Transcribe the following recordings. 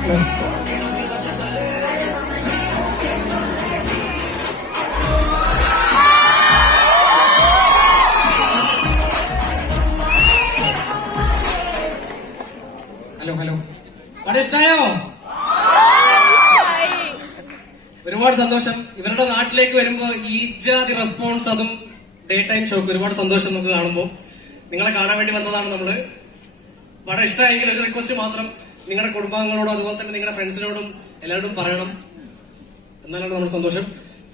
Hello hello, പടം ഇഷ്ടായോ? ഒരുപാട് സന്തോഷം. ഇവരുടെ നാട്ടിലേക്ക് വരുമ്പോ ഈ ജാതി റെസ്പോൺസ്, അതും ഡേ ടൈം ഷോക്ക്, ഒരുപാട് സന്തോഷം നമുക്ക് കാണുമ്പോൾ. നിങ്ങളെ കാണാൻ വേണ്ടി വന്നതാണ് നമ്മള്. പടം ഇഷ്ടമായെങ്കിൽ ഒരു റിക്വസ്റ്റ് മാത്രം, നിങ്ങളുടെ കുടുംബാംഗങ്ങളോടും അതുപോലെ തന്നെ നിങ്ങളുടെ ഫ്രണ്ട്സിനോടും എല്ലാവരോടും പറയണം, എന്നാലാണ് നമ്മുടെ സന്തോഷം.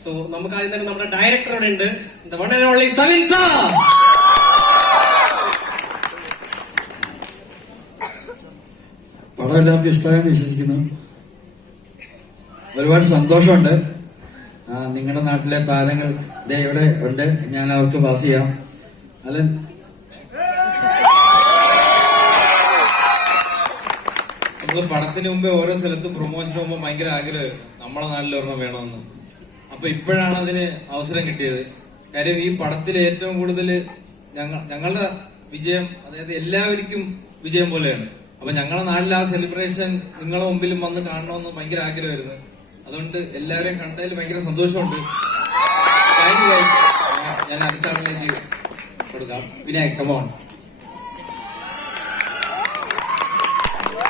സോ നമുക്ക് ആദ്യം തന്നെ നമ്മുടെ ഡയറക്ടർ ഇവിടെ ഉണ്ട്, the one and only Salin sir. പടം എല്ലാവർക്കും ഇഷ്ടമായെന്ന് വിശ്വസിക്കുന്നു. ഒരുപാട് സന്തോഷമുണ്ട്. നിങ്ങളുടെ നാട്ടിലെ താരങ്ങൾ ദേ ഇവിടെ ഉണ്ട്, ഞാൻ അവർക്ക് പാസ് ചെയ്യാം. അല്ല, നമുക്ക് പടത്തിന് മുമ്പേ ഓരോ സ്ഥലത്തും പ്രൊമോഷന് പോകുമ്പോൾ ഭയങ്കര ആഗ്രഹമായിരുന്നു നമ്മളെ നാട്ടിൽ ഒരെണ്ണം വേണമെന്ന്. അപ്പൊ ഇപ്പോഴാണ് അതിന് അവസരം കിട്ടിയത്. കാര്യം ഈ പടത്തിൽ ഏറ്റവും കൂടുതൽ ഞങ്ങളുടെ വിജയം, അതായത് എല്ലാവർക്കും വിജയം പോലെയാണ്. അപ്പൊ ഞങ്ങളുടെ നാട്ടിൽ ആ സെലിബ്രേഷൻ നിങ്ങളെ മുമ്പിലും വന്ന് കാണണമെന്ന് ഭയങ്കര ആഗ്രഹമായിരുന്നു. അതുകൊണ്ട് എല്ലാവരെയും കണ്ടതിൽ ഭയങ്കര സന്തോഷമുണ്ട്. ഞാൻ അടുത്ത ആളിലേക്ക് കൊടുക്കാം. വിനായക്, കമോൺ.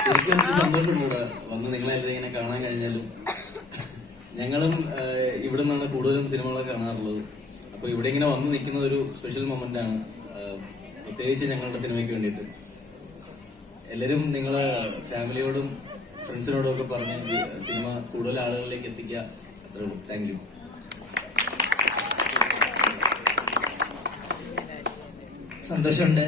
ശരിക്കും എനിക്ക് സന്തോഷമുണ്ട് ഇവിടെ വന്ന് നിങ്ങളെല്ലാം ഇങ്ങനെ കാണാൻ കഴിഞ്ഞാലും. ഞങ്ങളും ഇവിടെ നിന്നാണ് കൂടുതലും സിനിമകളൊക്കെ കാണാറുള്ളത്. അപ്പൊ ഇവിടെ ഇങ്ങനെ വന്ന് നിൽക്കുന്ന ഒരു സ്പെഷ്യൽ മൊമെന്റ് ആണ്, പ്രത്യേകിച്ച് ഞങ്ങളുടെ സിനിമയ്ക്ക് വേണ്ടിയിട്ട്. എല്ലാവരും നിങ്ങളെ ഫാമിലിയോടും ഫ്രണ്ട്സിനോടും ഒക്കെ പറഞ്ഞ് സിനിമ കൂടുതൽ ആളുകളിലേക്ക് എത്തിക്കുക. അത്രേ ഉള്ളൂ. Thank you. സന്തോഷമുണ്ട്.